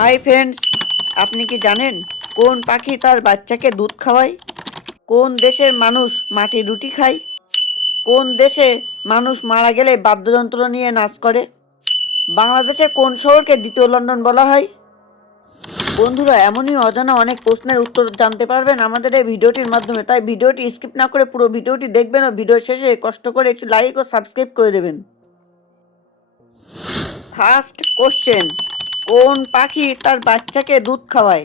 Hi friends আপনি কি জানেন কোন পাখি তার বাচ্চাকে দুধ খাওয়ায়? কোন দেশের মানুষ মাটির রুটি খায়? কোন দেশে মানুষ মারা গেলে বাদ্যযন্ত্র নিয়ে নাচ করে? বাংলাদেশে কোন শহরকে দ্বিতীয় লন্ডন বলা হয়? বন্ধুরা, এমনই অজানা অনেক প্রশ্নের উত্তর জানতে পারবেন আমাদের এই ভিডিওটির মাধ্যমে। তাই ভিডিওটি স্কিপ না করে পুরো ভিডিওটি দেখবেন ও ভিডিও শেষে কষ্ট করে একটি লাইক ও সাবস্ক্রাইব করে দেবেন। ফার্স্ট কোশ্চেন কোন পাখি তার বাচ্চাকে দুধ খাওয়ায়?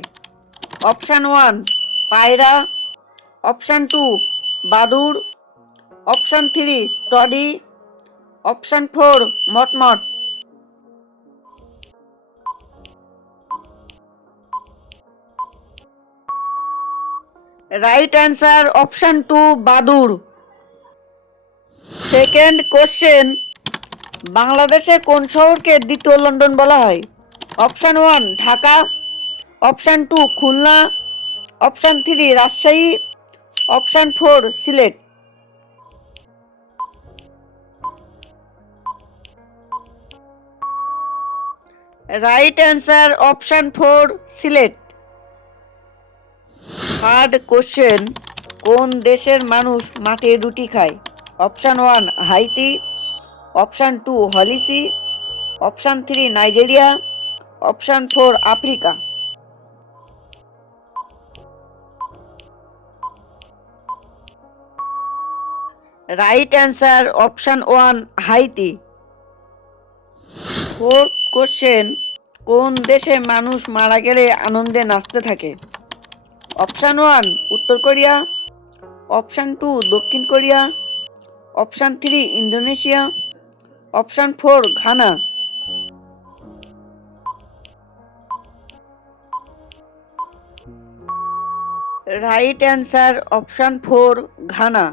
অপশান ওয়ান, পায়রা। অপশান টু বাদুর অপশান থ্রি টডি অপশান ফোর, মটমট। রাইট অ্যান্সার অপশান টু বাদুর সেকেন্ড কোশ্চেন, বাংলাদেশে কোন শহরকে দ্বিতীয় লন্ডন বলা হয়? Option one Dhaka option two Khulna option three Rajshahi option four Sylhet right answer option four Sylhet third question কোন দেশের মানুষ মাটির রুটি খায়? Option one Haiti option two হলিসি option three Nigeria option four, Africa. Right answer option one, Haiti. Fourth question, কোন দেশে মানুষ মারা গেলে আনন্দে নাচতে থাকে? অপশান ওয়ান, উত্তর কোরিয়া। অপশান টু, দক্ষিণ Korea. Option three, Indonesia. Option four, Ghana. Right answer option four Ghana